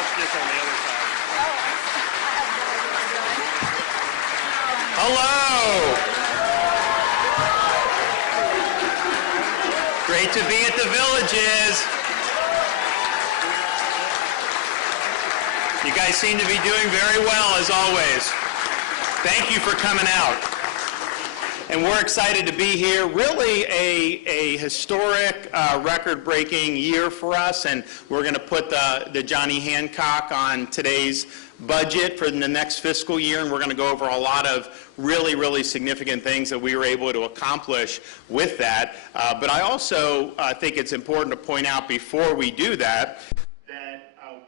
That's just on the other side. Hello. Great to be at the Villages. You guys seem to be doing very well, as always. Thank you for coming out. And we're excited to be here. Really a historic, record-breaking year for us, and we're going to put the Johnny Hancock on today's budget for the next fiscal year, and we're going to go over a lot of really, really significant things that we were able to accomplish with that. But I also think it's important to point out before we do that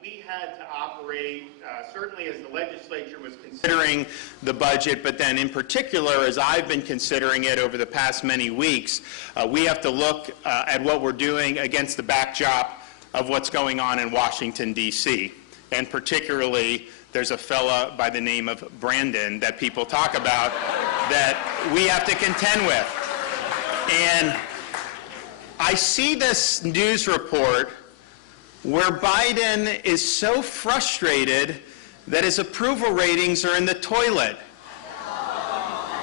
we had to operate, certainly as the legislature was considering the budget, but then in particular as I've been considering it over the past many weeks, we have to look at what we're doing against the backdrop of what's going on in Washington, D.C. And particularly, there's a fella by the name of Brandon that people talk about that we have to contend with. And I see this news report where Biden is so frustrated that his approval ratings are in the toilet.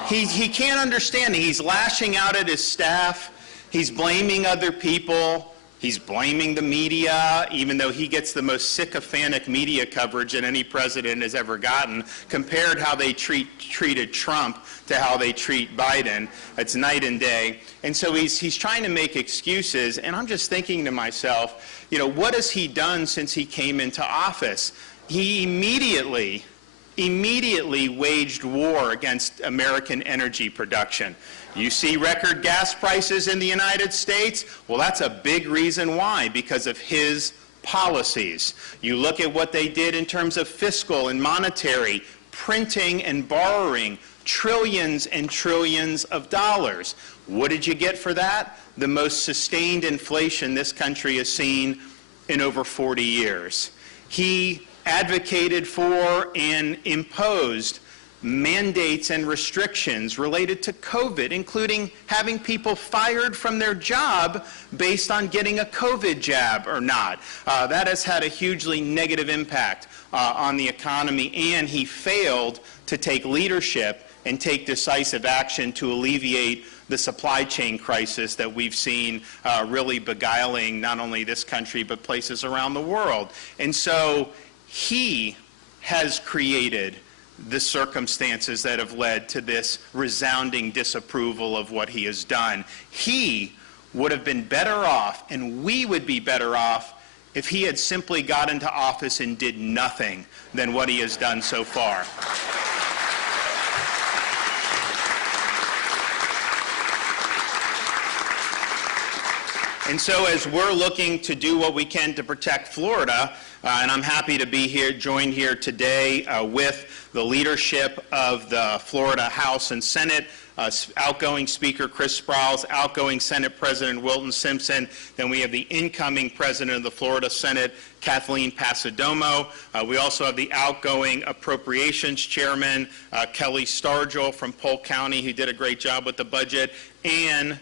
He can't understand it. He's lashing out at his staff. He's blaming other people. He's blaming the media, even though he gets the most sycophantic media coverage that any president has ever gotten, compared how they treated Trump to how they treat Biden. It's night and day. And so he's trying to make excuses, and I'm just thinking to myself, you know, what has he done since he came into office? He immediately waged war against American energy production. You see record gas prices in the United States? Well, that's a big reason why, because of his policies. You look at what they did in terms of fiscal and monetary, printing and borrowing, trillions and trillions of dollars. What did you get for that? The most sustained inflation this country has seen in over 40 years. He advocated for and imposed mandates and restrictions related to COVID, including having people fired from their job based on getting a COVID jab or not. That has had a hugely negative impact on the economy, and he failed to take leadership and take decisive action to alleviate the supply chain crisis that we've seen really beguiling not only this country but places around the world. And so he has created the circumstances that have led to this resounding disapproval of what he has done. He would have been better off, and we would be better off, if he had simply got into office and did nothing than what he has done so far. And so as we're looking to do what we can to protect Florida, and I'm happy to be here, joined here today with the leadership of the Florida House and Senate, outgoing Speaker Chris Sprowls, outgoing Senate President Wilton Simpson. Then we have the incoming President of the Florida Senate, Kathleen Passidomo. We also have the outgoing Appropriations Chairman, Kelly Stargell from Polk County, who did a great job with the budget, and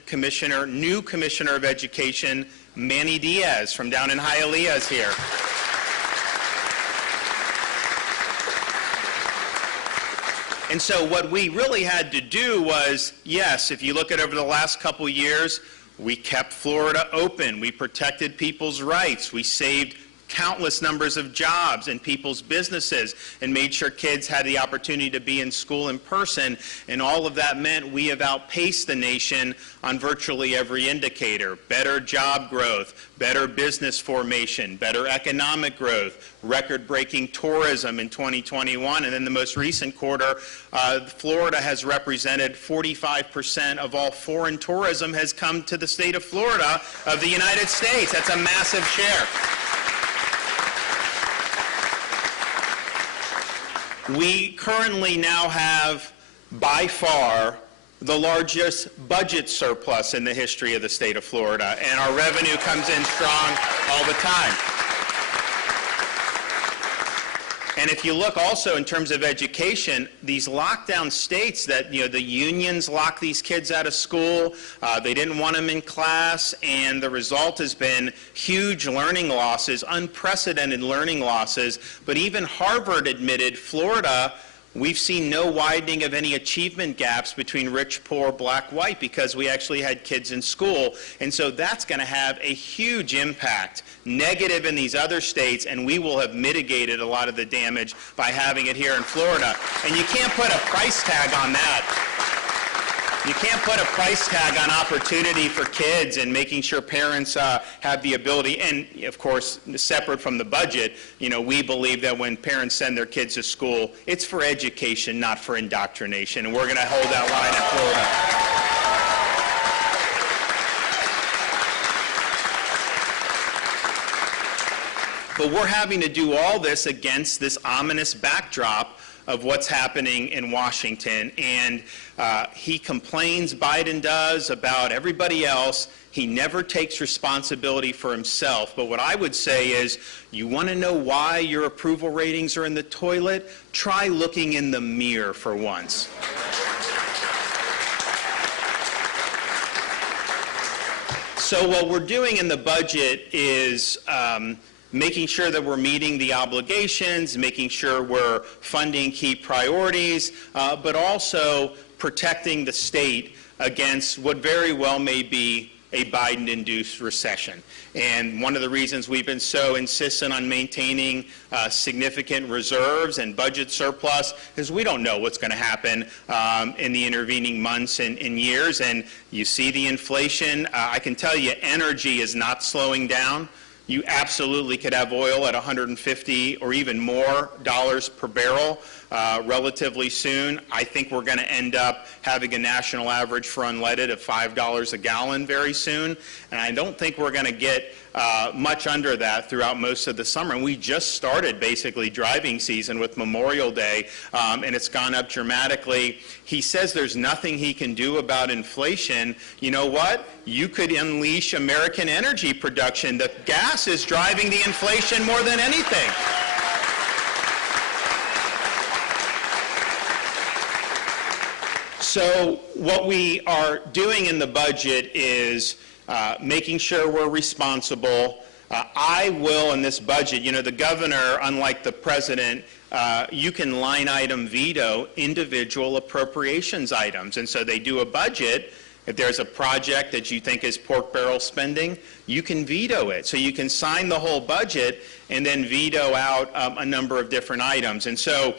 new Commissioner of Education, Manny Diaz from down in Hialeah is here. And so what we really had to do was, yes, if you look at over the last couple years, we kept Florida open. We protected people's rights. We saved countless numbers of jobs and people's businesses and made sure kids had the opportunity to be in school in person. And all of that meant we have outpaced the nation on virtually every indicator. Better job growth, better business formation, better economic growth, record-breaking tourism in 2021. And in the most recent quarter, Florida has represented 45% of all foreign tourism has come to the state of Florida of the United States. That's a massive share. We currently now have, by far, the largest budget surplus in the history of the state of Florida, and our revenue comes in strong all the time. And if you look also in terms of education, these lockdown states that, the unions lock these kids out of school, they didn't want them in class, and the result has been huge learning losses, unprecedented learning losses. But even Harvard admitted Florida, we've seen no widening of any achievement gaps between rich, poor, black, white, because we actually had kids in school. And so that's going to have a huge impact, negative in these other states, and we will have mitigated a lot of the damage by having it here in Florida. And you can't put a price tag on that. You can't put a price tag on opportunity for kids and making sure parents have the ability. And, of course, separate from the budget, we believe that when parents send their kids to school, it's for education, not for indoctrination. And we're going to hold that line in Florida. But we're having to do all this against this ominous backdrop of what's happening in Washington. And he complains, Biden does, about everybody else. He never takes responsibility for himself. But what I would say is, you want to know why your approval ratings are in the toilet? Try looking in the mirror for once. So what we're doing in the budget is making sure that we're meeting the obligations, making sure we're funding key priorities, but also protecting the state against what very well may be a Biden-induced recession. And one of the reasons we've been so insistent on maintaining significant reserves and budget surplus is we don't know what's going to happen in the intervening months and years. And you see the inflation. I can tell you energy is not slowing down. You absolutely could have oil at $150 or even more dollars per barrel relatively soon. I think we're going to end up having a national average for unleaded of $5 a gallon very soon. And I don't think we're going to get much under that throughout most of the summer. And we just started basically driving season with Memorial Day, and it's gone up dramatically. He says there's nothing he can do about inflation. You know what? You could unleash American energy production. The gas is driving the inflation more than anything. So what we are doing in the budget is making sure we're responsible. I will, in this budget, the governor, unlike the president, you can line item veto individual appropriations items. And so they do a budget. If there's a project that you think is pork barrel spending, you can veto it. So you can sign the whole budget and then veto out a number of different items. And so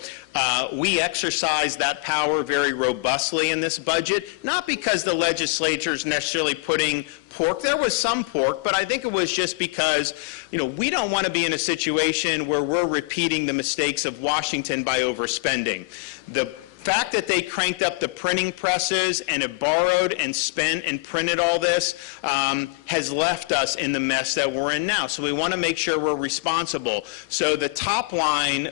we exercise that power very robustly in this budget, not because the legislature is necessarily putting pork. There was some pork, but I think it was just because, we don't want to be in a situation where we're repeating the mistakes of Washington by overspending. The fact that they cranked up the printing presses and have borrowed and spent and printed all this has left us in the mess that we're in now. So we want to make sure we're responsible. So the top line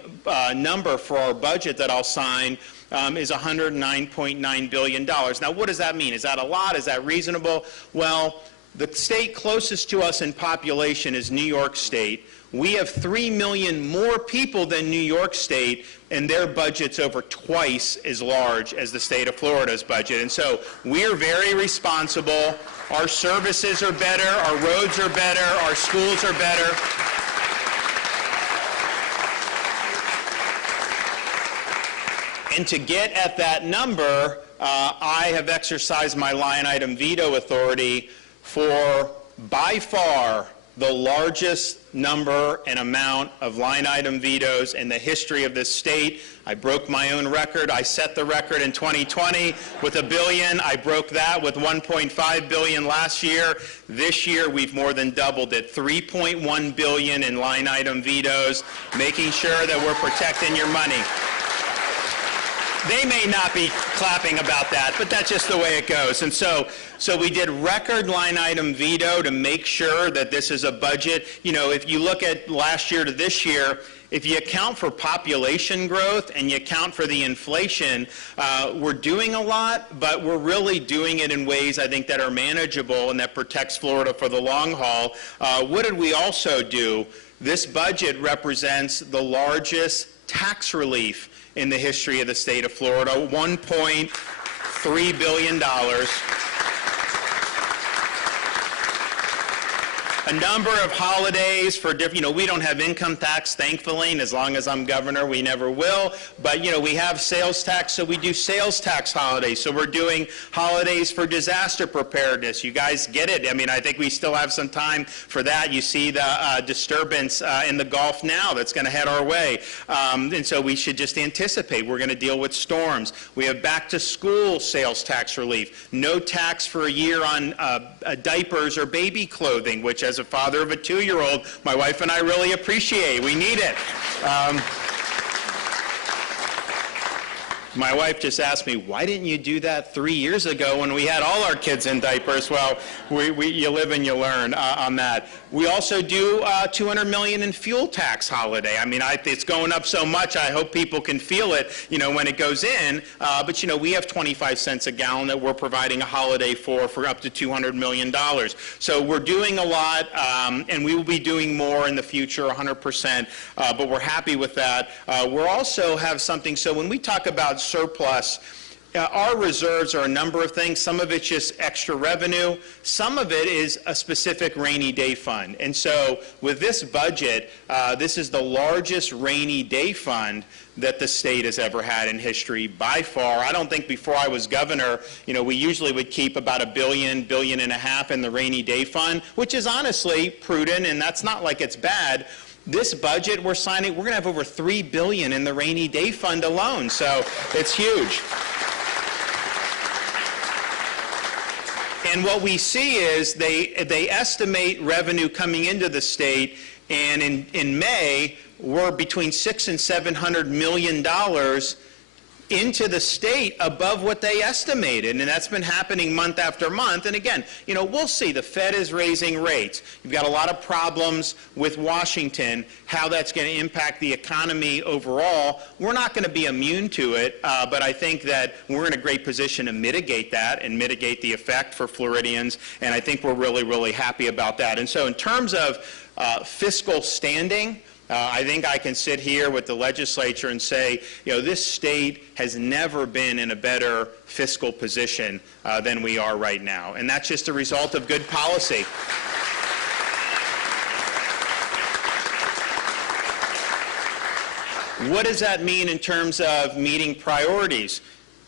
number for our budget that I'll sign is $109.9 billion. Now, what does that mean? Is that a lot? Is that reasonable? Well, the state closest to us in population is New York State. We have 3 million more people than New York State, and their budget's over twice as large as the state of Florida's budget. And so we're very responsible. Our services are better, our roads are better, our schools are better. And to get at that number, I have exercised my line item veto authority for, by far, the largest number and amount of line item vetoes in the history of this state. I broke my own record. I set the record in 2020 with $1 billion. I broke that with $1.5 billion last year. This year, we've more than doubled it. $3.1 billion in line item vetoes, making sure that we're protecting your money. They may not be clapping about that, but that's just the way it goes. And so we did record line item veto to make sure that this is a budget. If you look at last year to this year, if you account for population growth and you account for the inflation, we're doing a lot, but we're really doing it in ways, I think, that are manageable and that protects Florida for the long haul. What did we also do? This budget represents the largest tax relief in the history of the state of Florida, $1.3 billion. A number of holidays for different, we don't have income tax, thankfully, and as long as I'm governor, we never will. But, we have sales tax, so we do sales tax holidays. So we're doing holidays for disaster preparedness. You guys get it. I think we still have some time for that. You see the disturbance in the Gulf now that's going to head our way. And so we should just anticipate. We're going to deal with storms. We have back-to-school sales tax relief. No tax for a year on diapers or baby clothing, which, as a father of a 2-year-old, my wife and I really appreciate. We need it. My wife just asked me, why didn't you do that 3 years ago when we had all our kids in diapers? Well, you live and you learn on that. We also do $200 million in fuel tax holiday. It's going up so much, I hope people can feel it, when it goes in. But, we have 25 cents a gallon that we're providing a holiday for up to $200 million. So we're doing a lot, and we will be doing more in the future, 100%, but we're happy with that. We'll also have something, so when we talk about surplus, our reserves are a number of things. Some of it's just extra revenue. Some of it is a specific rainy day fund. And so with this budget, this is the largest rainy day fund that the state has ever had in history by far. I don't think before I was governor, we usually would keep about $1 billion, $1.5 billion in the rainy day fund, which is honestly prudent, and that's not like it's bad. This budget we're signing, we're going to have over $3 billion in the rainy day fund alone, so it's huge. And what we see is they estimate revenue coming into the state, and in May, we're between $600 and $700 million into the state above what they estimated, and that's been happening month after month. And again, we'll see. The Fed is raising rates. You've got a lot of problems with Washington, how that's going to impact the economy overall. We're not going to be immune to it, but I think that we're in a great position to mitigate that and mitigate the effect for Floridians, and I think we're really, really happy about that. And so in terms of fiscal standing, I think I can sit here with the legislature and say, this state has never been in a better fiscal position than we are right now. And that's just a result of good policy. What does that mean in terms of meeting priorities?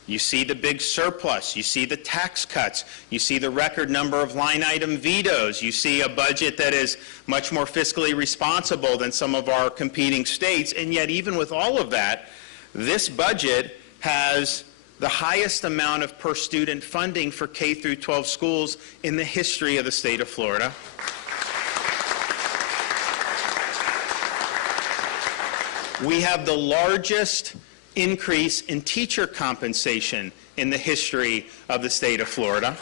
You see the big surplus. You see the tax cuts. You see the record number of line item vetoes. You see a budget that is much more fiscally responsible than some of our competing states. And yet, even with all of that, this budget has the highest amount of per student funding for K through 12 schools in the history of the state of Florida. We have the largest increase in teacher compensation in the history of the state of Florida.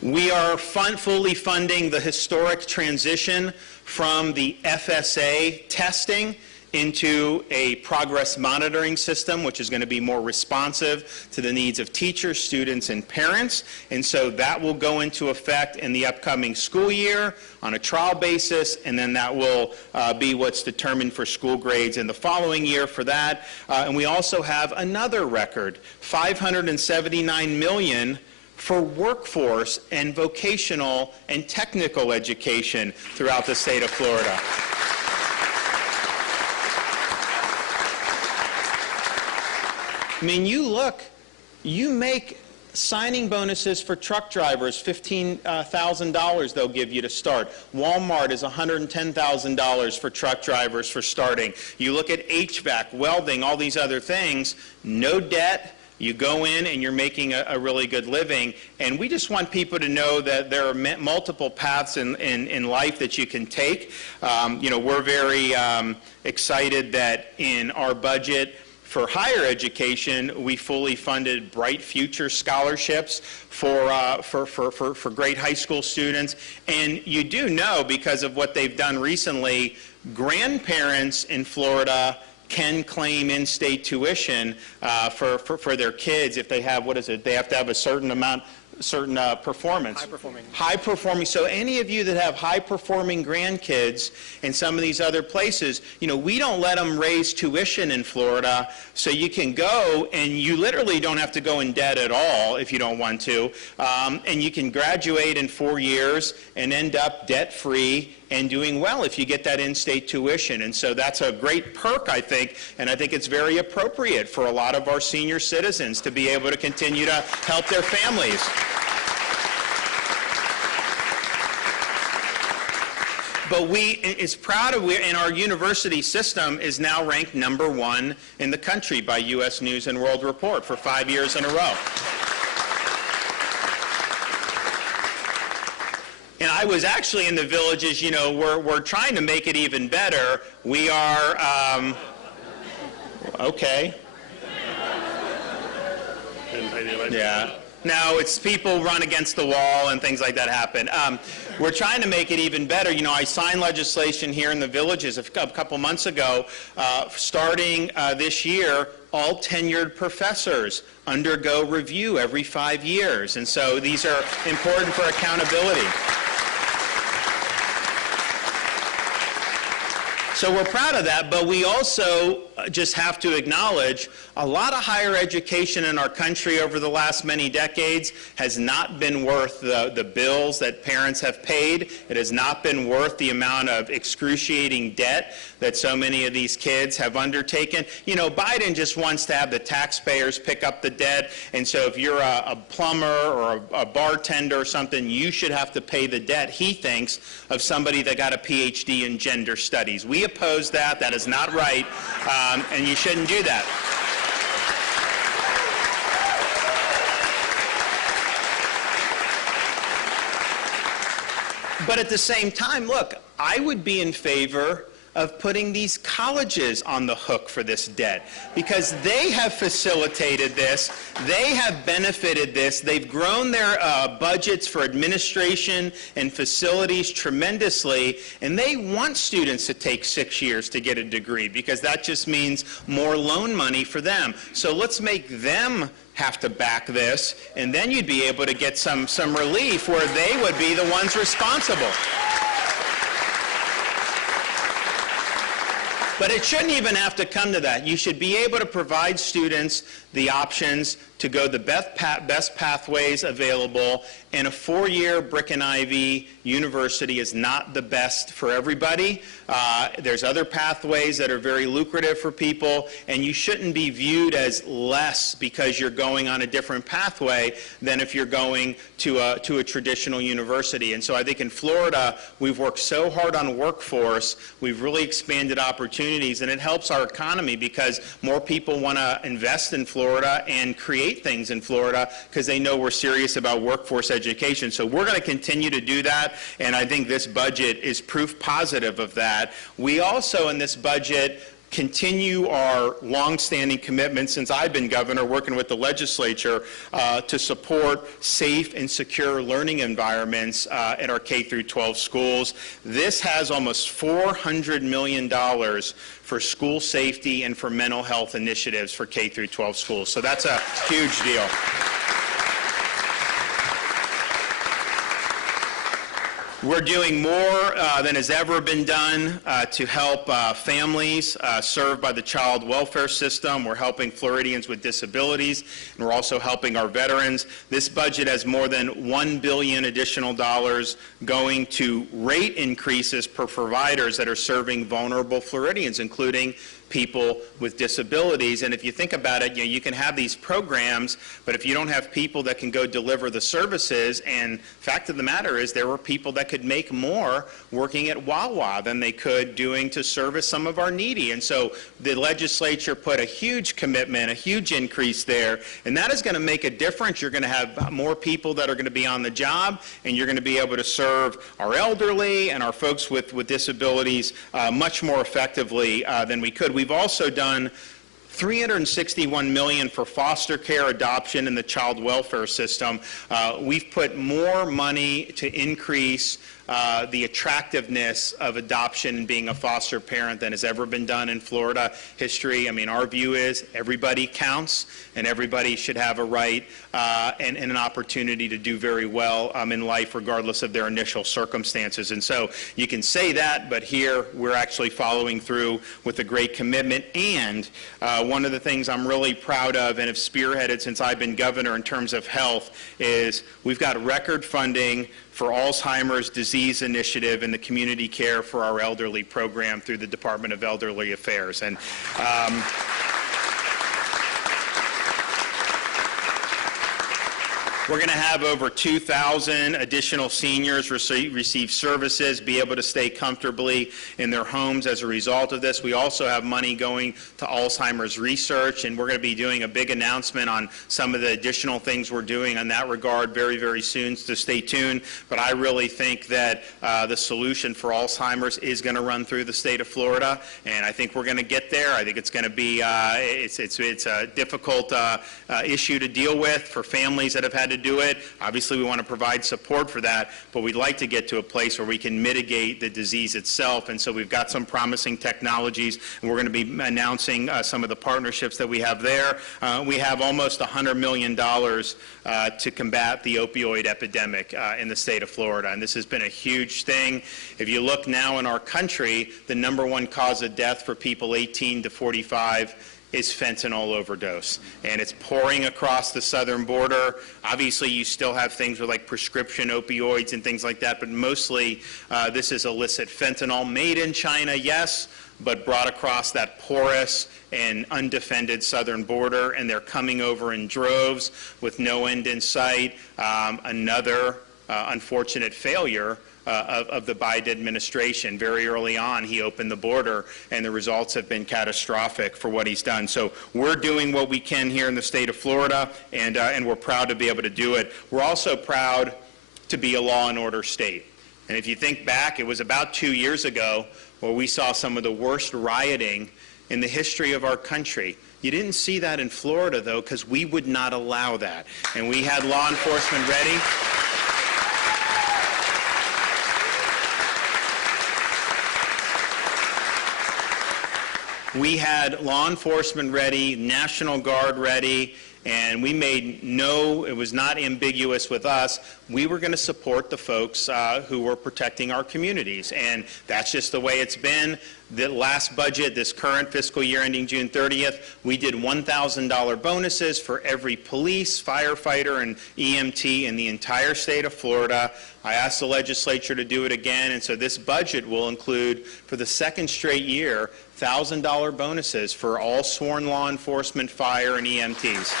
We are fully funding the historic transition from the FSA testing into a progress monitoring system, which is going to be more responsive to the needs of teachers, students, and parents. And so that will go into effect in the upcoming school year on a trial basis, and then that will be what's determined for school grades in the following year for that. And we also have another record, $579 million for workforce and vocational and technical education throughout the state of Florida. You make signing bonuses for truck drivers, $15,000 they'll give you to start. Walmart is $110,000 for truck drivers for starting. You look at HVAC, welding, all these other things, no debt. You go in and you're making a really good living. And we just want people to know that there are multiple paths in life that you can take. We're very excited that in our budget, for higher education, we fully funded Bright Future scholarships for great high school students. And you do know, because of what they've done recently, grandparents in Florida can claim in-state tuition for their kids if they have, they have to have a certain amount performance. High-performing. High-performing. So any of you that have high-performing grandkids in some of these other places, we don't let them raise tuition in Florida, so you can go and you literally don't have to go in debt at all if you don't want to, and you can graduate in 4 years and end up debt-free and doing well if you get that in-state tuition. And so that's a great perk, I think, and I think it's very appropriate for a lot of our senior citizens to be able to continue to help their families. But and our university system is now ranked #1 in the country by U.S. News and World Report for 5 years in a row. And I was actually in the Villages, we're trying to make it even better. We are, okay. Yeah. No, it's people run against the wall and things like that happen. We're trying to make it even better. I signed legislation here in the Villages a couple months ago, starting this year, all tenured professors undergo review every 5 years. And so these are important for accountability. So we're proud of that, but we also just have to acknowledge a lot of higher education in our country over the last many decades has not been worth the bills that parents have paid. It has not been worth the amount of excruciating debt that so many of these kids have undertaken. Biden just wants to have the taxpayers pick up the debt, and so if you're a plumber or a bartender or something, you should have to pay the debt, he thinks, of somebody that got a PhD in gender studies. We oppose that. That is not right, and you shouldn't do that. But at the same time, look, I would be in favor of putting these colleges on the hook for this debt, because they have facilitated this, they have benefited this, they've grown their budgets for administration and facilities tremendously, and they want students to take 6 years to get a degree, because that just means more loan money for them. So let's make them have to back this, and then you'd be able to get some relief where they would be the ones responsible. But it shouldn't even have to come to that. You should be able to provide students the options to go the best pathways available, and a 4-year brick and ivy university is not the best for everybody. There's other pathways that are very lucrative for people, and you shouldn't be viewed as less because you're going on a different pathway than if you're going to a traditional university. And so I think in Florida, we've worked so hard on workforce, we've really expanded opportunities, and it helps our economy because more people want to invest in Florida and create things in Florida because they know we're serious about workforce education. So we're going to continue to do that, and I think this budget is proof positive of that. We also, in this budget, continue our long-standing commitment since I've been governor, working with the legislature, to support safe and secure learning environments at our K-12 schools. This has almost $400 million for school safety and for mental health initiatives for K-12 schools. So that's a huge deal. We're doing more than has ever been done to help families served by the child welfare system. We're helping Floridians with disabilities, and we're also helping our veterans. This budget has more than $1 billion additional dollars going to rate increases per providers that are serving vulnerable Floridians, including people with disabilities. And if you think about it, you can have these programs, but if you don't have people that can go deliver the services, and fact of the matter is there were people that could make more working at Wawa than they could doing to service some of our needy. And so the legislature put a huge commitment, a huge increase there, and that is going to make a difference. You're going to have more people that are going to be on the job, and you're going to be able to serve our elderly and our folks with disabilities much more effectively than we could. We've also done $361 million for foster care, adoption, and the child welfare system. We've put more money to increase the attractiveness of adoption and being a foster parent than has ever been done in Florida history. I mean, our view is everybody counts, and everybody should have a right and an opportunity to do very well in life, regardless of their initial circumstances. And so you can say that, but here we're actually following through with a great commitment. And one of the things I'm really proud of and have spearheaded since I've been governor in terms of health is we've got record funding for Alzheimer's disease initiative and the community care for our elderly program through the Department of Elderly Affairs. And we're going to have over 2,000 additional seniors receive services, be able to stay comfortably in their homes as a result of this. We also have money going to Alzheimer's research, and we're going to be doing a big announcement on some of the additional things we're doing in that regard very, very soon, so stay tuned. But I really think that the solution for Alzheimer's is going to run through the state of Florida, and I think we're going to get there. I think it's going to be it's a difficult issue to deal with for families that have had to do it. Obviously, we want to provide support for that, but we'd like to get to a place where we can mitigate the disease itself. And so we've got some promising technologies, and we're going to be announcing some of the partnerships that we have there. We have almost $100 million to combat the opioid epidemic in the state of Florida, and this has been a huge thing. If you look now in our country, the #1 cause of death for people 18 to 45 is fentanyl overdose, and it's pouring across the southern border. Obviously, you still have things with like prescription opioids and things like that, but mostly this is illicit fentanyl made in China, yes, but brought across that porous and undefended southern border, and they're coming over in droves with no end in sight. Another unfortunate failure of the Biden administration. Very early on, he opened the border, and the results have been catastrophic for what he's done. So we're doing what we can here in the state of Florida, and we're proud to be able to do it. We're also proud to be a law and order state. And if you think back, it was about 2 years ago where we saw some of the worst rioting in the history of our country. You didn't see that in Florida, though, because we would not allow that. And we had law enforcement ready. We had law enforcement ready, National Guard ready, and we made it was not ambiguous with us. We were going to support the folks who were protecting our communities, and that's just the way it's been. The last budget, this current fiscal year ending June 30th, we did $1,000 bonuses for every police, firefighter, and EMT in the entire state of Florida. I asked the legislature to do it again, and so this budget will include, for the second straight year, $1,000 bonuses for all sworn law enforcement, fire, and EMTs.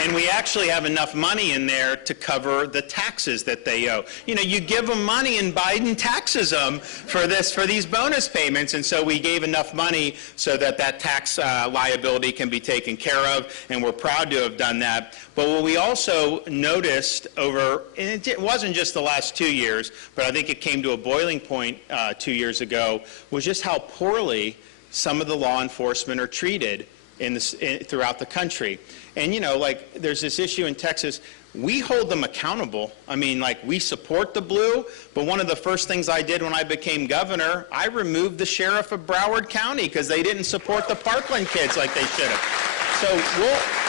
And we actually have enough money in there to cover the taxes that they owe. You know, you give them money and Biden taxes them for these bonus payments, and so we gave enough money so that tax liability can be taken care of, and we're proud to have done that. But what we also noticed and it wasn't just the last 2 years, but I think it came to a boiling point 2 years ago, was just how poorly some of the law enforcement are treated throughout the country. And, you know, like, there's this issue in Texas. We hold them accountable. I mean, like, we support the blue, but one of the first things I did when I became governor, I removed the sheriff of Broward County because they didn't support the Parkland kids like they should have.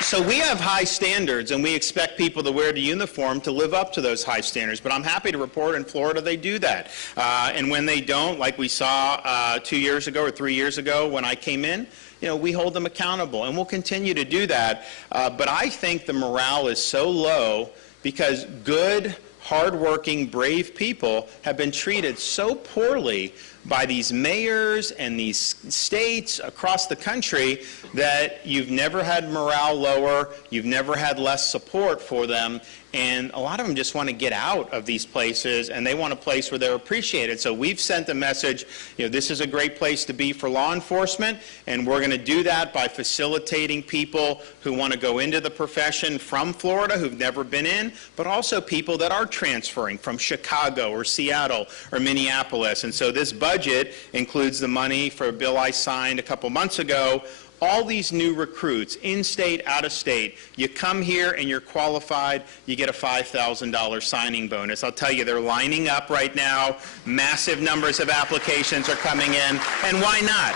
So we have high standards, and we expect people to wear the uniform to live up to those high standards. But I'm happy to report in Florida they do that. And when they don't, like we saw 2 years ago or 3 years ago when I came in, you know, we hold them accountable, and we'll continue to do that. But I think the morale is so low because good, hardworking, brave people have been treated so poorly by these mayors and these states across the country that you've never had morale lower, you've never had less support for them, and a lot of them just want to get out of these places, and they want a place where they're appreciated. So we've sent a message, you know, this is a great place to be for law enforcement, and we're going to do that by facilitating people who want to go into the profession from Florida who've never been in, but also people that are transferring from Chicago or Seattle or Minneapolis. And so this budget budget includes the money for a bill I signed a couple months ago. All these new recruits, in-state, out-of-state, you come here and you're qualified, you get a $5,000 signing bonus. I'll tell you, they're lining up right now. Massive numbers of applications are coming in, and why not?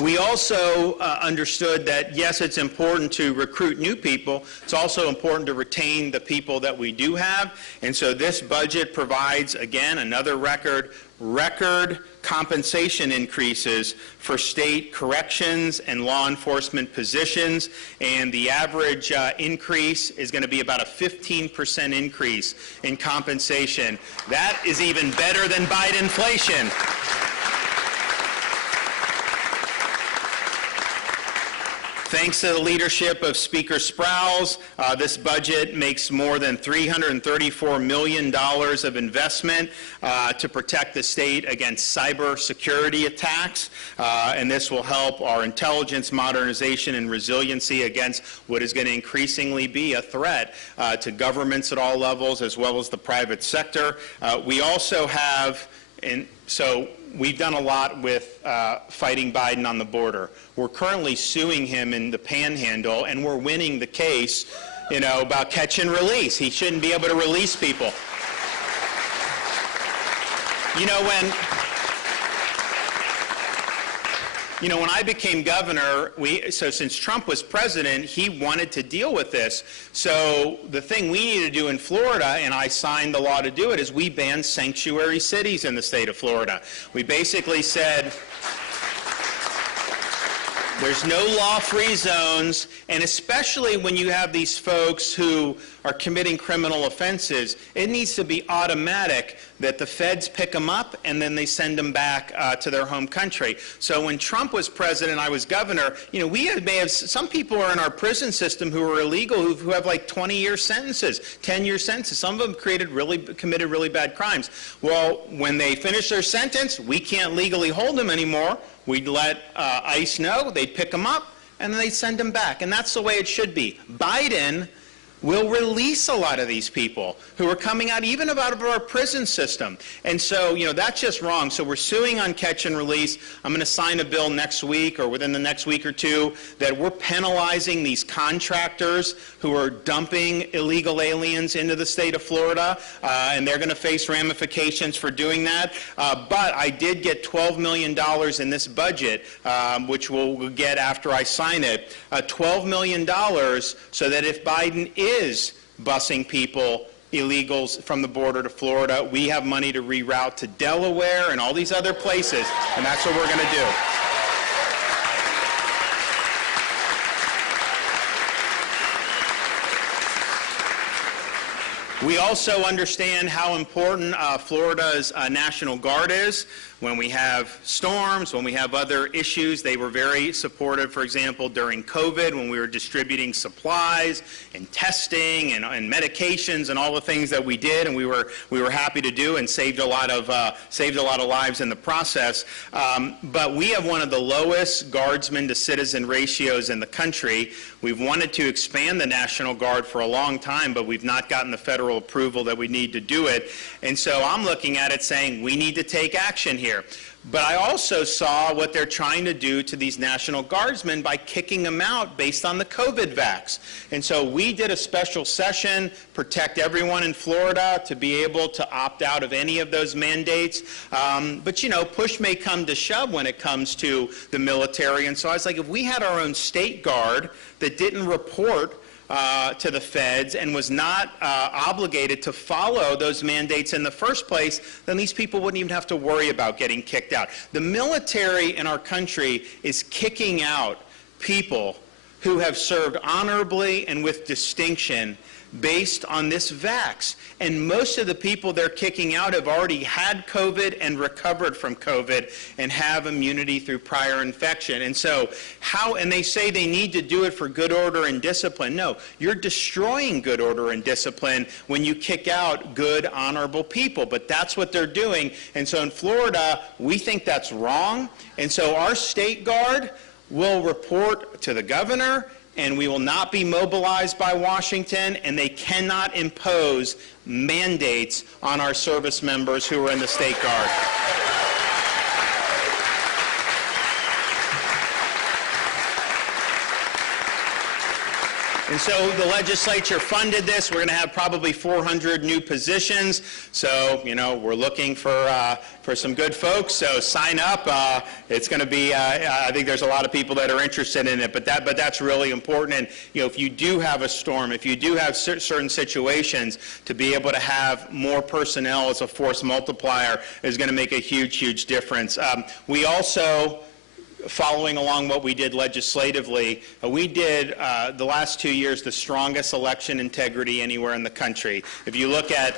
We also understood that, yes, it's important to recruit new people. It's also important to retain the people that we do have. And so this budget provides, again, another record compensation increases for state corrections and law enforcement positions. And the average increase is going to be about a 15% increase in compensation. That is even better than Bidenflation. Thanks to the leadership of Speaker Sprowls, this budget makes more than $334 million of investment to protect the state against cyber security attacks, and this will help our intelligence modernization and resiliency against what is going to increasingly be a threat to governments at all levels as well as the private sector. We also have, so we've done a lot with fighting Biden on the border. We're currently suing him in the Panhandle, and we're winning the case, about catch and release. He shouldn't be able to release people. When I became governor, so since Trump was president, he wanted to deal with this. So the thing we need to do in Florida, and I signed the law to do it, is we banned sanctuary cities in the state of Florida. We basically said, there's no law-free zones, and especially when you have these folks who are committing criminal offenses, it needs to be automatic that the feds pick them up and then they send them back to their home country. So when Trump was president, I was governor, some people are in our prison system who are illegal, who have like 20-year sentences, 10-year sentences. Some of them committed really bad crimes. Well, when they finish their sentence, we can't legally hold them anymore. We'd let ICE know, they'd pick them up, and then they'd send them back. And that's the way it should be. Biden will release a lot of these people who are coming out even out of our prison system. And so, that's just wrong. So we're suing on catch and release. I'm going to sign a bill next week or within the next week or two that we're penalizing these contractors who are dumping illegal aliens into the state of Florida, and they're going to face ramifications for doing that. But I did get $12 million in this budget, which we'll get after I sign it, $12 million so that if Biden is busing people, illegals, from the border to Florida, we have money to reroute to Delaware and all these other places, and that's what we're going to do. We also understand how important Florida's National Guard is. When we have storms, when we have other issues, they were very supportive, for example, during COVID when we were distributing supplies and testing and medications and all the things that we did, and we were happy to do and saved a lot of lives in the process. But we have one of the lowest guardsmen to citizen ratios in the country. We've wanted to expand the National Guard for a long time, but we've not gotten the federal approval that we need to do it. And so I'm looking at it saying we need to take action here. But I also saw what they're trying to do to these National Guardsmen by kicking them out based on the COVID vax. And so we did a special session, protect everyone in Florida to be able to opt out of any of those mandates. But push may come to shove when it comes to the military. And so I was like, if we had our own state guard that didn't report to the feds and was not obligated to follow those mandates in the first place, then these people wouldn't even have to worry about getting kicked out. The military in our country is kicking out people who have served honorably and with distinction based on this vax. And most of the people they're kicking out have already had COVID and recovered from COVID and have immunity through prior infection. And so and they say they need to do it for good order and discipline. No, you're destroying good order and discipline when you kick out good, honorable people. But that's what they're doing. And so in Florida, we think that's wrong. And so our state guard will report to the governor and we will not be mobilized by Washington, and they cannot impose mandates on our service members who are in the State Guard. And so the legislature funded this. We're going to have probably 400 new positions. So, you know, we're looking for some good folks. So sign up. It's going to be, I think there's a lot of people that are interested in it, but that's really important. And, you know, if you do have a storm, if you do have certain situations, to be able to have more personnel as a force multiplier is going to make a huge, huge difference. We also, following along what we did legislatively, we did the last 2 years the strongest election integrity anywhere in the country. If you look at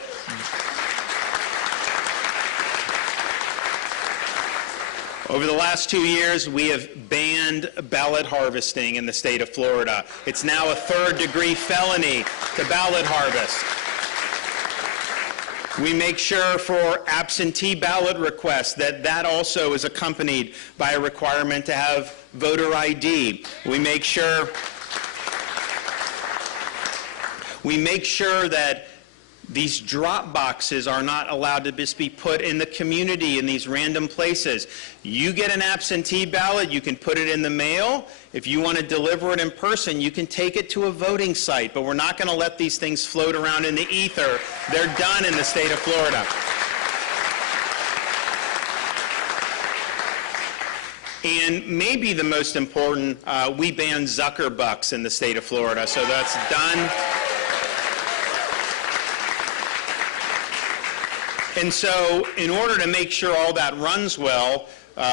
over the last 2 years, we have banned ballot harvesting in the state of Florida. It's now a third-degree felony to ballot harvest. We make sure for absentee ballot requests that also is accompanied by a requirement to have voter ID. We make sure that these drop boxes are not allowed to just be put in the community in these random places. You get an absentee ballot, you can put it in the mail. If you want to deliver it in person, you can take it to a voting site, but we're not going to let these things float around in the ether. They're done in the state of Florida. And maybe the most important, we banned Zuckerbucks in the state of Florida, so that's done. And so in order to make sure all that runs well,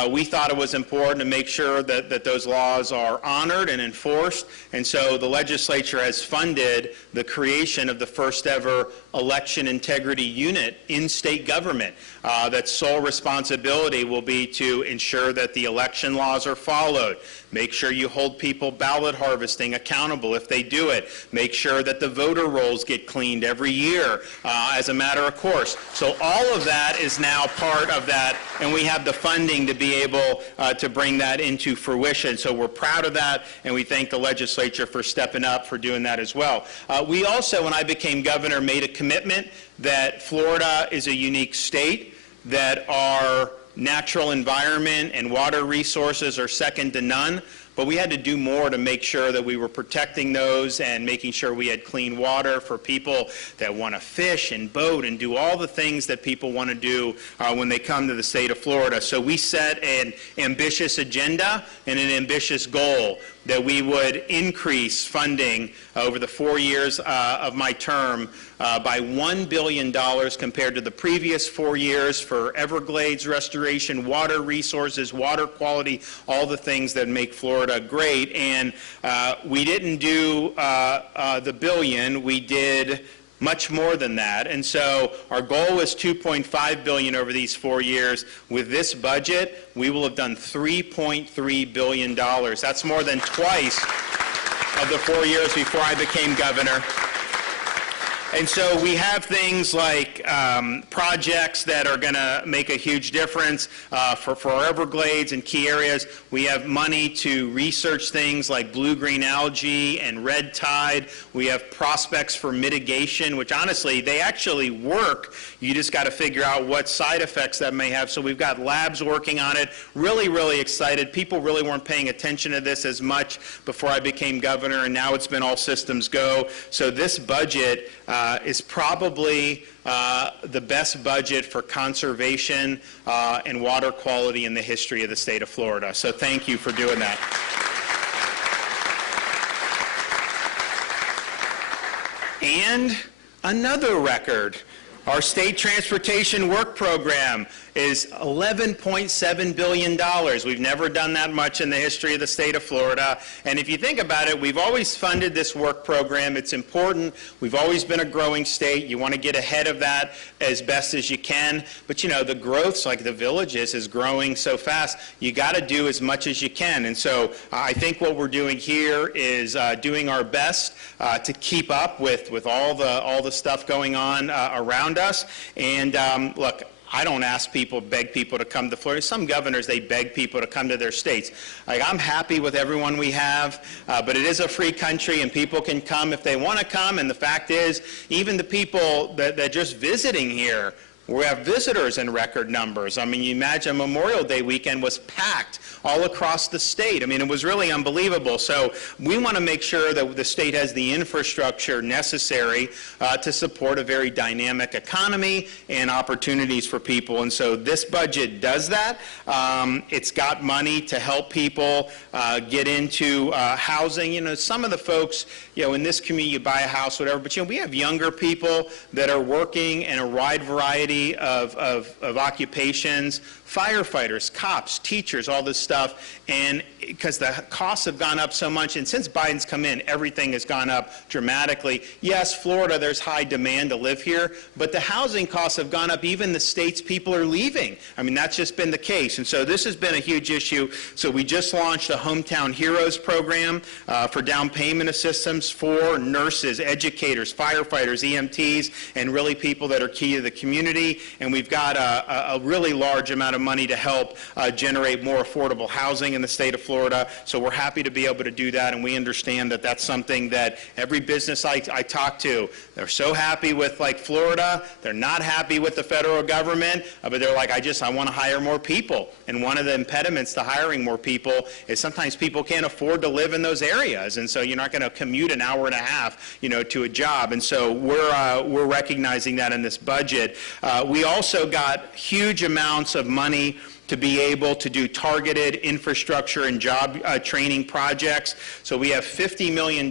we thought it was important to make sure that those laws are honored and enforced. And so the legislature has funded the creation of the first ever election integrity unit in state government. That sole responsibility will be to ensure that the election laws are followed. Make sure you hold people ballot harvesting accountable if they do it. Make sure that the voter rolls get cleaned every year as a matter of course. So all of that is now part of that, and we have the funding to be able to bring that into fruition. So we're proud of that, and we thank the legislature for stepping up for doing that as well. We also, when I became governor, made a commitment that Florida is a unique state, that our natural environment and water resources are second to none, but we had to do more to make sure that we were protecting those and making sure we had clean water for people that want to fish and boat and do all the things that people want to do when they come to the state of Florida. So we set an ambitious agenda and an ambitious goal that we would increase funding over the 4 years of my term by $1 billion compared to the previous 4 years for Everglades restoration, water resources, water quality, all the things that make Florida great. And we didn't do the billion, we did much more than that. And so our goal was $2.5 billion over these 4 years. With this budget, we will have done $3.3 billion. That's more than twice of the 4 years before I became governor. And so we have things like projects that are going to make a huge difference for our Everglades and key areas. We have money to research things like blue-green algae and red tide. We have prospects for mitigation, which honestly, they actually work. You just got to figure out what side effects that may have. So we've got labs working on it. Really, really excited. People really weren't paying attention to this as much before I became governor, and now it's been all systems go. So this budget is probably the best budget for conservation and water quality in the history of the state of Florida. So thank you for doing that. And another record. Our state transportation work program is $11.7 billion. We've never done that much in the history of the state of Florida. And if you think about it, we've always funded this work program. It's important. We've always been a growing state. You want to get ahead of that as best as you can. But you know, the growths like the Villages is growing so fast, you got to do as much as you can. And so I think what we're doing here is doing our best to keep up with all the stuff going on around us. And look, I don't beg people to come to Florida. Some governors, they beg people to come to their states. Like, I'm happy with everyone we have, but it is a free country, and people can come if they want to come. And the fact is, even the people that are just visiting here, we have visitors in record numbers. I mean, you imagine Memorial Day weekend was packed all across the state. I mean, it was really unbelievable. So we want to make sure that the state has the infrastructure necessary to support a very dynamic economy and opportunities for people. And so this budget does that. It's got money to help people get into housing. You know, some of the folks, you know, in this community, you buy a house, whatever, but, you know, we have younger people that are working in a wide variety of occupations, firefighters, cops, teachers, all this stuff, and because the costs have gone up so much, and since Biden's come in, everything has gone up dramatically. Yes, Florida, there's high demand to live here, but the housing costs have gone up. Even the states people are leaving. I mean, that's just been the case, and so this has been a huge issue. So we just launched a Hometown Heroes program for down payment assistance for nurses, educators, firefighters, EMTs, and really people that are key to the community, and we've got a really large amount of money to help generate more affordable housing in the state of Florida. So we're happy to be able to do that, and we understand that that's something that every business I talk to, they're so happy with, like, Florida. They're not happy with the federal government, but they're like, I want to hire more people. And one of the impediments to hiring more people is sometimes people can't afford to live in those areas, and so you're not going to commute an hour and a half, you know, to a job. And so we're recognizing that in this budget. We also got huge amounts of money to be able to do targeted infrastructure and job training projects. So we have $50 million,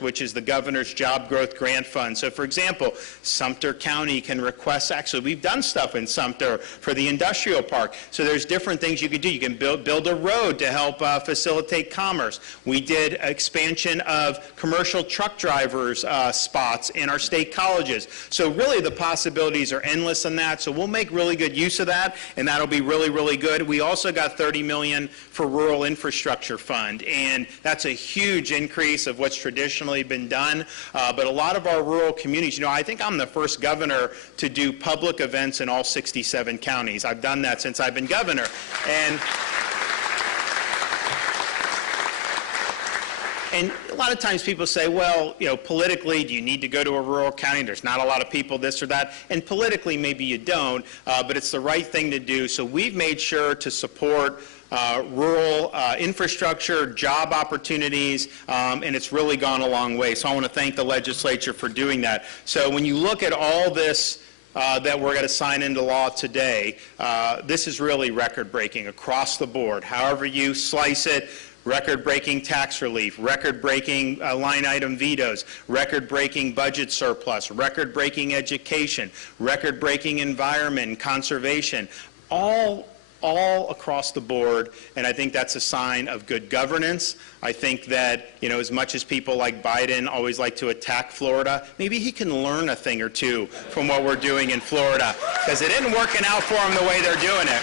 which is the governor's job growth grant fund. So for example, Sumter County can request, actually we've done stuff in Sumter for the industrial park. So there's different things you can do. You can build a road to help facilitate commerce. We did expansion of commercial truck drivers spots in our state colleges. So really the possibilities are endless in that. So we'll make really good use of that, and that'll be really, really good. We also got $30 million for Rural Infrastructure Fund, and that's a huge increase of what's traditionally been done. But a lot of our rural communities, you know, I think I'm the first governor to do public events in all 67 counties. I've done that since I've been governor. And a lot of times people say, well, you know, politically, do you need to go to a rural county? There's not a lot of people, this or that. And politically, maybe you don't, but it's the right thing to do. So we've made sure to support rural infrastructure, job opportunities, and it's really gone a long way. So I want to thank the legislature for doing that. So when you look at all this that we're going to sign into law today, this is really record-breaking across the board. However you slice it, record-breaking tax relief, record-breaking line item vetoes, record-breaking budget surplus, record-breaking education, record-breaking environment and conservation, all across the board, and I think that's a sign of good governance. I think that, you know, as much as people like Biden always like to attack Florida, maybe he can learn a thing or two from what we're doing in Florida, because it isn't working out for him the way they're doing it.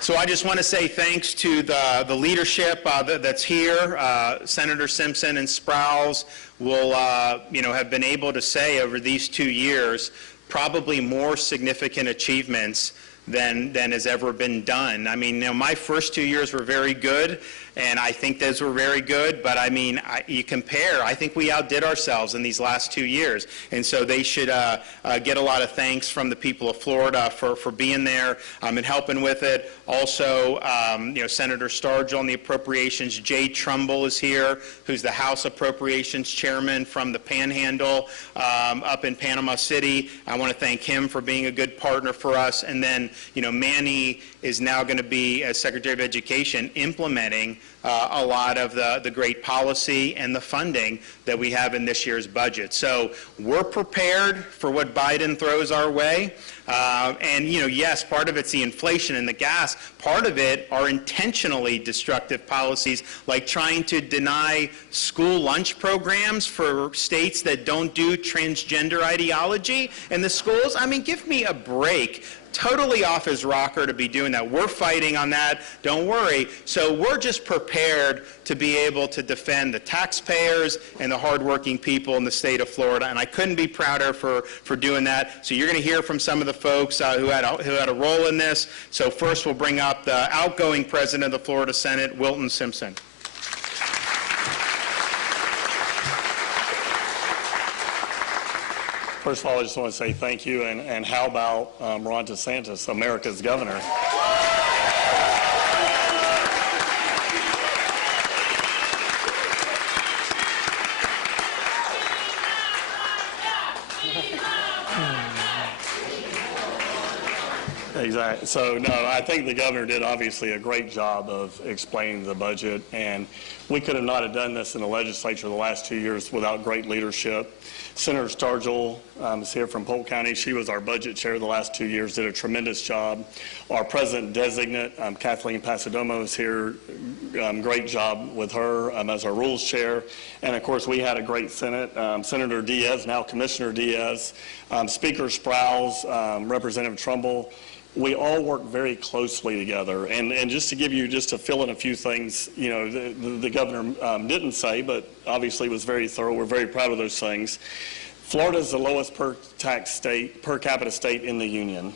So I just want to say thanks to the leadership that's here. Senator Simpson and Sprowls will, you know, have been able to say over these 2 years probably more significant achievements than has ever been done. I mean, you know, my first 2 years were very good, and I think those were very good, but I mean, you compare, I think we outdid ourselves in these last 2 years, and so they should get a lot of thanks from the people of Florida for being there and helping with it. Also, you know, Senator Stargell on the appropriations, Jay Trumbull is here, who's the House Appropriations Chairman from the Panhandle up in Panama City. I want to thank him for being a good partner for us, and then, you know, Manny is now going to be, as Secretary of Education, implementing a lot of the great policy and the funding that we have in this year's budget. So we're prepared for what Biden throws our way, And, you know, yes, part of it's the inflation and the gas. Part of it are intentionally destructive policies, like trying to deny school lunch programs for states that don't do transgender ideology in the schools. I mean, give me a break. Totally off his rocker to be doing that. We're fighting on that, don't worry. So we're just prepared to be able to defend the taxpayers and the hardworking people in the state of Florida, and I couldn't be prouder for doing that. So you're going to hear from some of the folks who had a role in this. So first we'll bring up the outgoing president of the Florida Senate, Wilton Simpson. First of all, I just want to say thank you, and how about Ron DeSantis, America's governor? Exactly. So, no, I think the governor did obviously a great job of explaining the budget, and we could have not have done this in the legislature the last 2 years without great leadership. Senator Stargell is here from Polk County. She was our budget chair the last 2 years, did a tremendous job. Our president-designate, Kathleen Pasadomo, is here. Great job with her as our rules chair. And, of course, we had a great Senate. Senator Diaz, now Commissioner Diaz, Speaker Sprouse, Representative Trumbull. We all work very closely together. And just to give you, just to fill in a few things, you know, the governor didn't say, but obviously was very thorough. We're very proud of those things. Florida is the lowest per capita state in the union.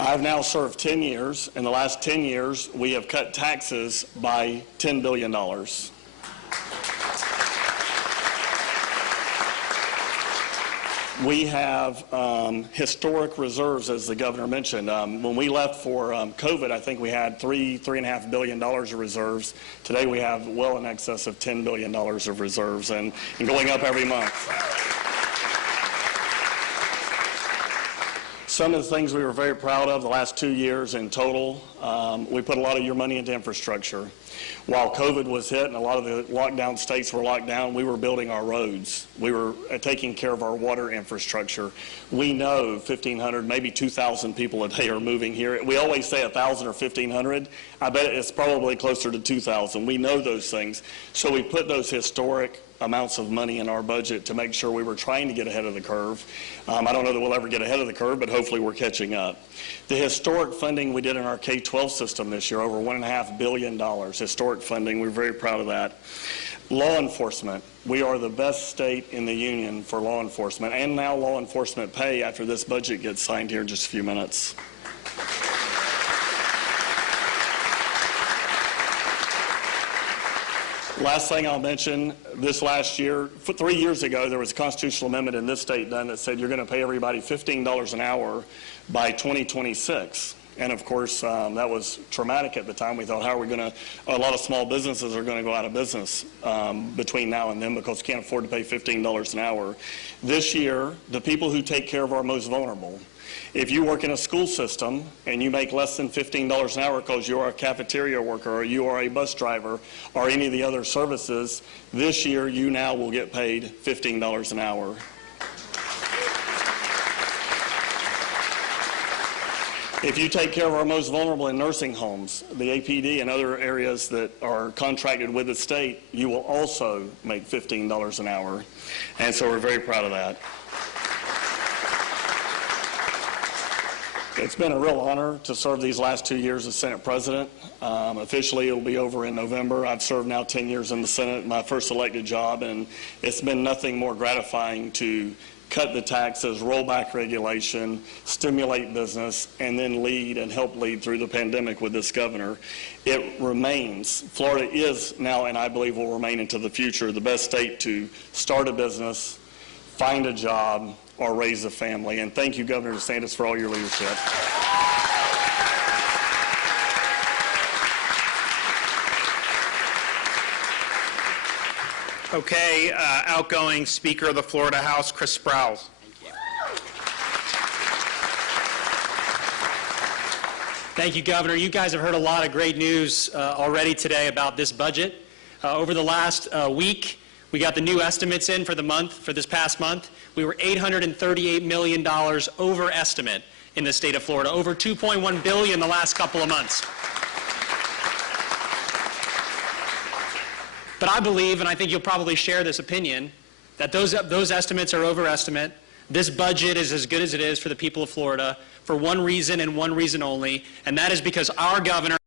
I've now served 10 years. In the last 10 years, we have cut taxes by $10 billion. We have historic reserves, as the governor mentioned. When we left for COVID, I think we had $3.5 billion of reserves. Today we have well in excess of $10 billion of reserves, and going up every month. Some of the things we were very proud of the last 2 years in total, we put a lot of your money into infrastructure. While COVID was hit and a lot of the lockdown states were locked down, we were building our roads. We were taking care of our water infrastructure. We know 1,500, maybe 2,000 people a day are moving here. We always say 1,000 or 1,500. I bet it's probably closer to 2,000. We know those things. So we put those historic amounts of money in our budget to make sure we were trying to get ahead of the curve. I don't know that we'll ever get ahead of the curve, but hopefully we're catching up. The historic funding we did in our K-12 system this year, over $1.5 billion, historic funding. We're very proud of that. Law enforcement. We are the best state in the union for law enforcement, and now law enforcement pay after this budget gets signed here in just a few minutes. Last thing I'll mention, this last year, 3 years ago, there was a constitutional amendment in this state done that said you're going to pay everybody $15 an hour by 2026. And of course, that was traumatic at the time. We thought, how are we going to, a lot of small businesses are going to go out of business between now and then because we can't afford to pay $15 an hour. This year, the people who take care of our most vulnerable, if you work in a school system and you make less than $15 an hour because you are a cafeteria worker or you are a bus driver or any of the other services, this year you now will get paid $15 an hour. If you take care of our most vulnerable in nursing homes, the APD and other areas that are contracted with the state, you will also make $15 an hour. And so we're very proud of that. It's been a real honor to serve these last 2 years as Senate President. Officially, it will be over in November. I've served now 10 years in the Senate, my first elected job, and it's been nothing more gratifying to cut the taxes, roll back regulation, stimulate business, and then lead and help lead through the pandemic with this governor. It remains, Florida is now, and I believe will remain into the future, the best state to start a business, find a job, or raise a family. And thank you, Governor DeSantis, for all your leadership. Okay, outgoing Speaker of the Florida House, Chris Sprouse. Thank you, Governor. You guys have heard a lot of great news already today about this budget. Over the last week, We got the new estimates in for the month, for this past month. We were $838 million over estimate in the state of Florida, over $2.1 billion the last couple of months. But I believe, and I think you'll probably share this opinion, that those estimates are overestimate. This budget is as good as it is for the people of Florida for one reason and one reason only, and that is because our governor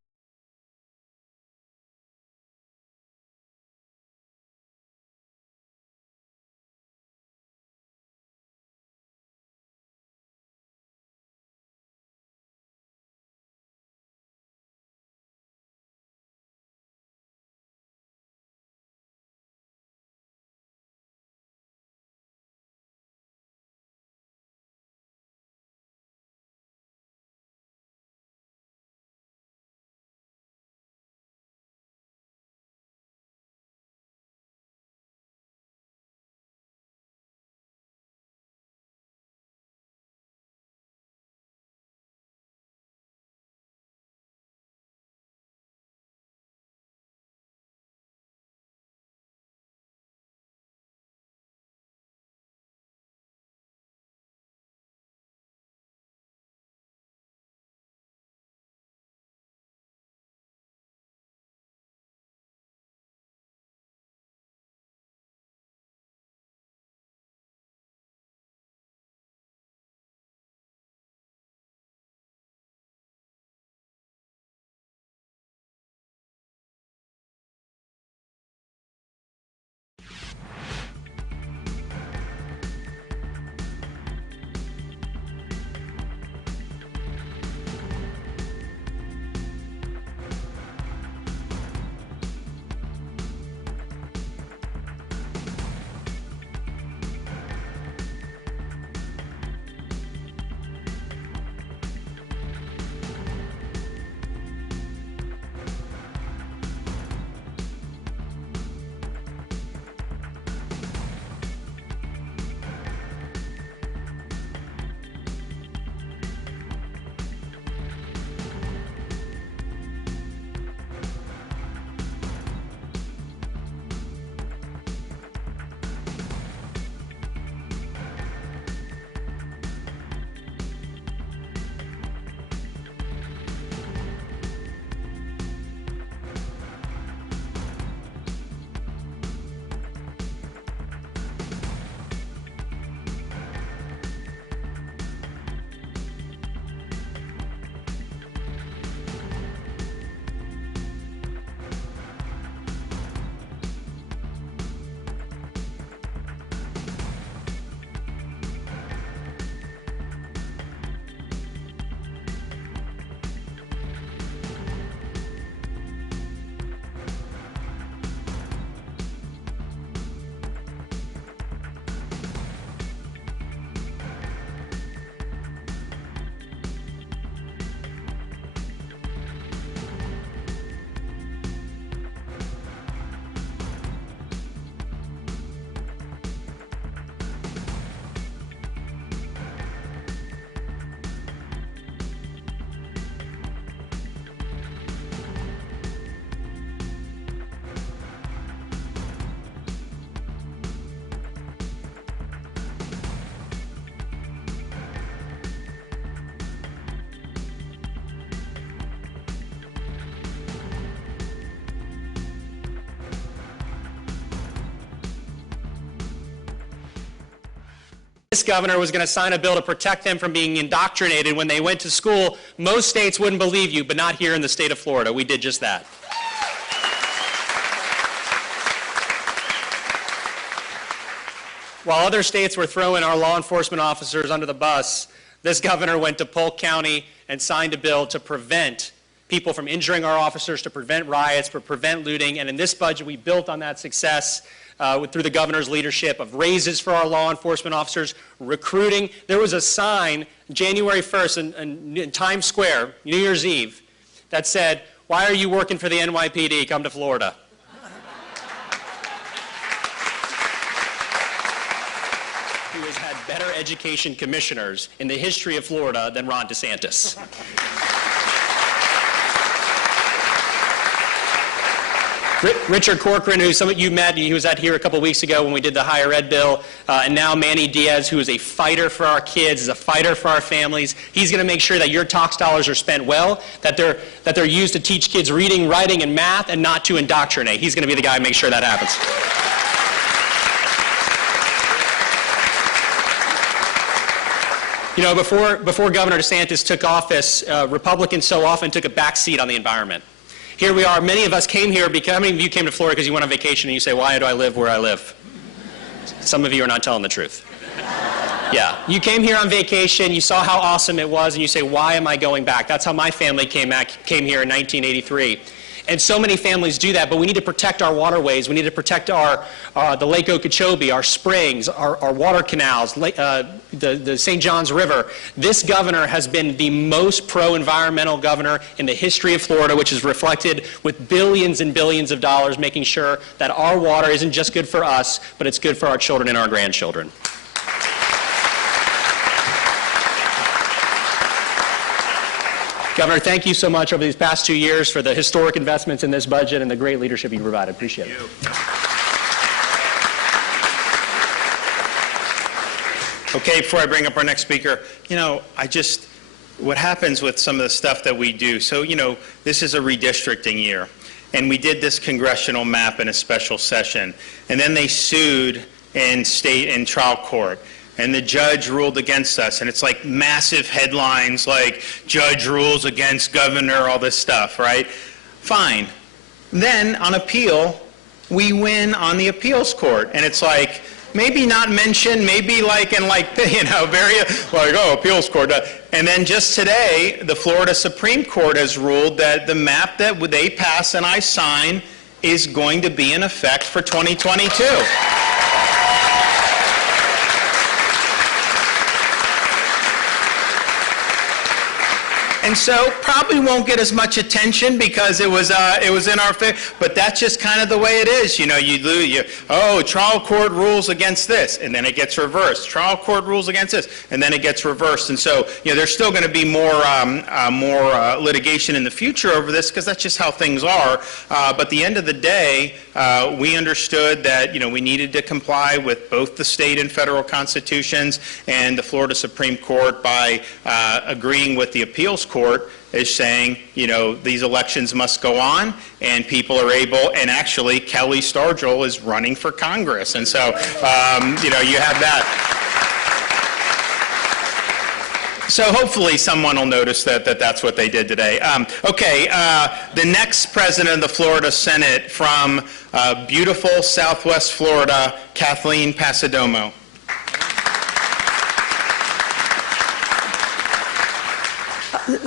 this governor was going to sign a bill to protect them from being indoctrinated when they went to school. Most states wouldn't believe you, but not here in the state of Florida. We did just that. While other states were throwing our law enforcement officers under the bus, this governor went to Polk County and signed a bill to prevent people from injuring our officers, to prevent riots, to prevent looting. And in this budget, we built on that success through the governor's leadership of raises for our law enforcement officers, recruiting. There was a sign January 1st in Times Square, New Year's Eve, that said, "Why are you working for the NYPD? Come to Florida." Who has had better education commissioners in the history of Florida than Ron DeSantis. Richard Corcoran, who some of you met, he was out here a couple weeks ago when we did the higher ed bill, and now Manny Diaz, who is a fighter for our kids, is a fighter for our families. He's going to make sure that your tax dollars are spent well, that they're used to teach kids reading, writing, and math, and not to indoctrinate. He's going to be the guy to make sure that happens. You know, before Governor DeSantis took office, Republicans so often took a back seat on the environment. Here we are, many of us came here because, how many of you came to Florida because you went on vacation and you say, why do I live where I live? Some of you are not telling the truth. Yeah, you came here on vacation, you saw how awesome it was, and you say, why am I going back? That's how my family came here in 1983. And so many families do that, but we need to protect our waterways. We need to protect the Lake Okeechobee, our springs, our water canals, the St. Johns River. This governor has been the most pro-environmental governor in the history of Florida, which is reflected with billions and billions of dollars, making sure that our water isn't just good for us, but it's good for our children and our grandchildren. Governor, thank you so much over these past 2 years for the historic investments in this budget and the great leadership you provided. Appreciate it. Okay, before I bring up our next speaker, you know, what happens with some of the stuff that we do, so, you know, this is a redistricting year, and we did this congressional map in a special session, and then they sued in state and trial court. And the judge ruled against us, and it's like massive headlines like judge rules against governor, all this stuff, right? Fine. Then on appeal, we win on the appeals court, and it's like maybe not mentioned, maybe like in like, you know, very like, oh, appeals court. And then just today, the Florida Supreme Court has ruled that the map that they pass and I sign is going to be in effect for 2022. And so probably won't get as much attention because it was in our favor, but that's just kind of the way it is. You know, oh, trial court rules against this, and then it gets reversed. Trial court rules against this, and then it gets reversed. And so, you know, there's still going to be more litigation in the future over this because that's just how things are. But at the end of the day, we understood that, you know, we needed to comply with both the state and federal constitutions, and the Florida Supreme Court, by agreeing with the appeals court, is saying, you know, these elections must go on, and people are able, and actually Kelly Stargell is running for Congress. And so, you know, you have that. So hopefully someone will notice that's what they did today. The next president of the Florida Senate from beautiful Southwest Florida, Kathleen Passidomo.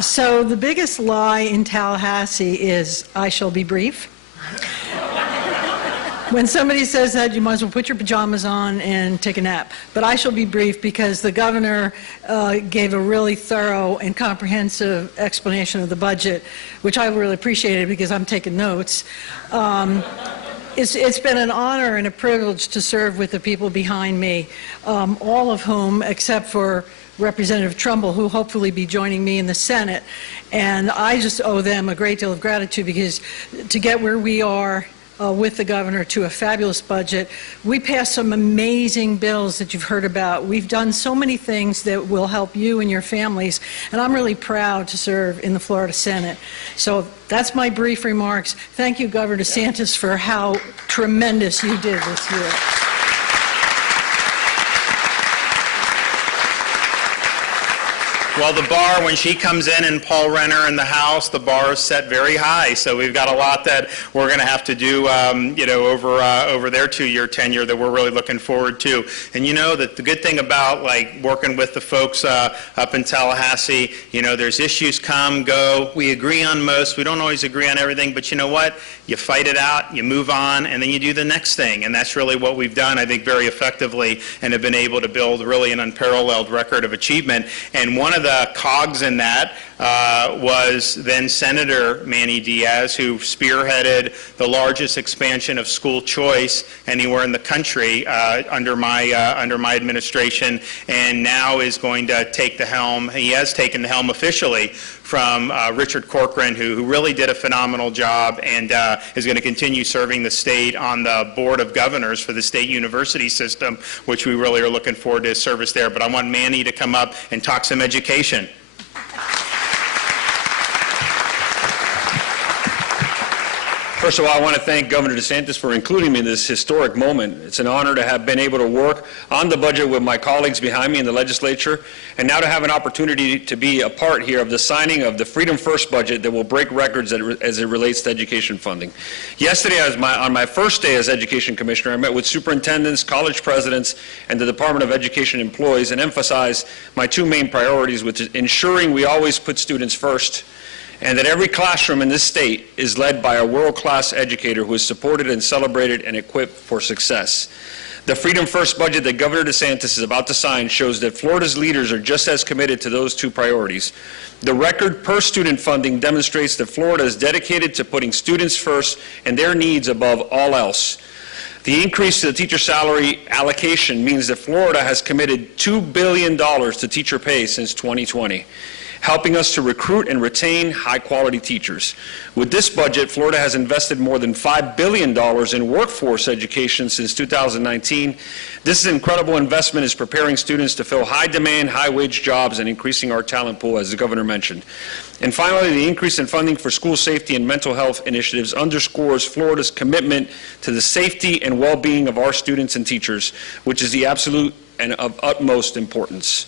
So the biggest lie in Tallahassee is, I shall be brief. When somebody says that, you might as well put your pajamas on and take a nap. But I shall be brief because the governor gave a really thorough and comprehensive explanation of the budget, which I really appreciated because I'm taking notes. It's been an honor and a privilege to serve with the people behind me, all of whom, except for Representative Trumbull, who hopefully be joining me in the Senate. And I just owe them a great deal of gratitude because to get where we are with the governor to a fabulous budget, we passed some amazing bills that you've heard about. We've done so many things that will help you and your families, and I'm really proud to serve in the Florida Senate. So that's my brief remarks. Thank you, Governor DeSantis, for how tremendous you did this year. Well, the bar, when she comes in and Paul Renner in the House, the bar is set very high. So we've got a lot that we're going to have to do, you know, over their 2-year tenure that we're really looking forward to. And you know that the good thing about like working with the folks up in Tallahassee, you know, there's issues come, go. We agree on most. We don't always agree on everything, but you know what? You fight it out, you move on, and then you do the next thing. And that's really what we've done, I think, very effectively, and have been able to build really an unparalleled record of achievement. And one of the cogs in that was then Senator Manny Diaz, who spearheaded the largest expansion of school choice anywhere in the country under my administration, and now is going to take the helm. He has taken the helm officially from Richard Corcoran, who really did a phenomenal job and is going to continue serving the state on the Board of Governors for the state university system, which we really are looking forward to his service there. But I want Manny to come up and talk some education. First of all, I want to thank Governor DeSantis for including me in this historic moment. It's an honor to have been able to work on the budget with my colleagues behind me in the legislature, and now to have an opportunity to be a part here of the signing of the Freedom First budget that will break records as it relates to education funding. Yesterday, on my first day as Education Commissioner, I met with superintendents, college presidents, and the Department of Education employees and emphasized my two main priorities, which is ensuring we always put students first, and that every classroom in this state is led by a world-class educator who is supported and celebrated and equipped for success. The Freedom First budget that Governor DeSantis is about to sign shows that Florida's leaders are just as committed to those two priorities. The record per student funding demonstrates that Florida is dedicated to putting students first and their needs above all else. The increase to the teacher salary allocation means that Florida has committed $2 billion to teacher pay since 2020. Helping us to recruit and retain high-quality teachers. With this budget, Florida has invested more than $5 billion in workforce education since 2019. This incredible investment is preparing students to fill high-demand, high-wage jobs and increasing our talent pool, as the governor mentioned. And finally, the increase in funding for school safety and mental health initiatives underscores Florida's commitment to the safety and well-being of our students and teachers, which is the absolute and of utmost importance.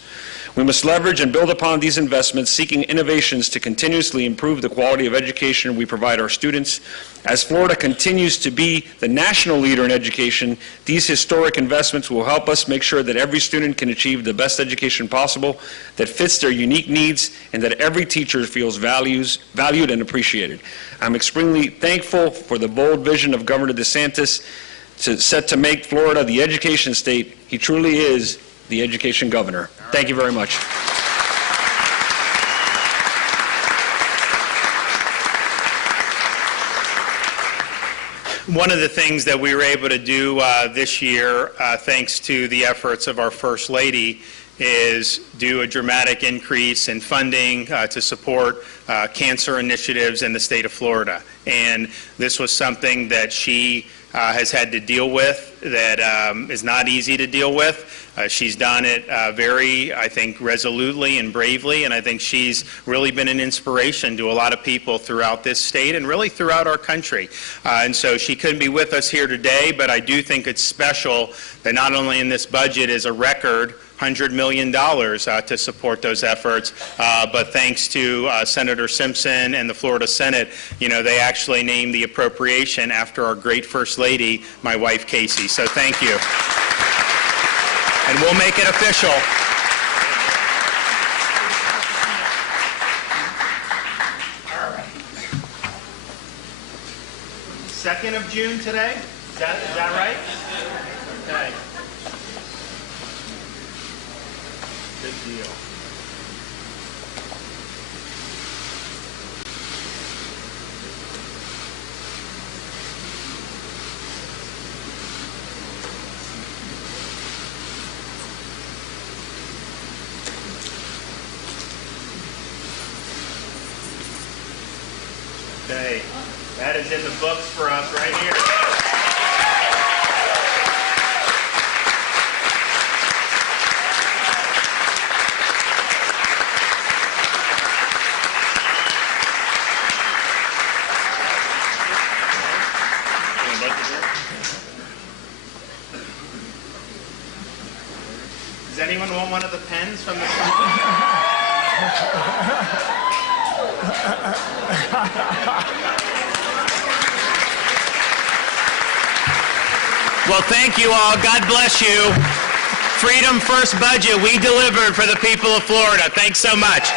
We must leverage and build upon these investments, seeking innovations to continuously improve the quality of education we provide our students. As Florida continues to be the national leader in education, these historic investments will help us make sure that every student can achieve the best education possible that fits their unique needs, and that every teacher feels valued and appreciated. I'm extremely thankful for the bold vision of Governor DeSantis set to make Florida the education state. He truly is the education governor. Thank you very much. One of the things that we were able to do this year, thanks to the efforts of our First Lady, is do a dramatic increase in funding to support cancer initiatives in the state of Florida. And this was something that she has had to deal with that is not easy to deal with. She's done it very, I think, resolutely and bravely, and I think she's really been an inspiration to a lot of people throughout this state and really throughout our country. And so she couldn't be with us here today, but I do think it's special that not only in this budget is a record $100 million to support those efforts, but thanks to Senator Simpson and the Florida Senate, they actually named the appropriation after our great First Lady, my wife Casey. So thank you. And we'll make it official. All right. 2nd of June today? Is that right? Okay. Good deal. Okay, that is in the books for us right here. Does anyone want one of the pens from the Well, thank you all. God bless you. Freedom First budget we delivered for the people of Florida. Thanks so much.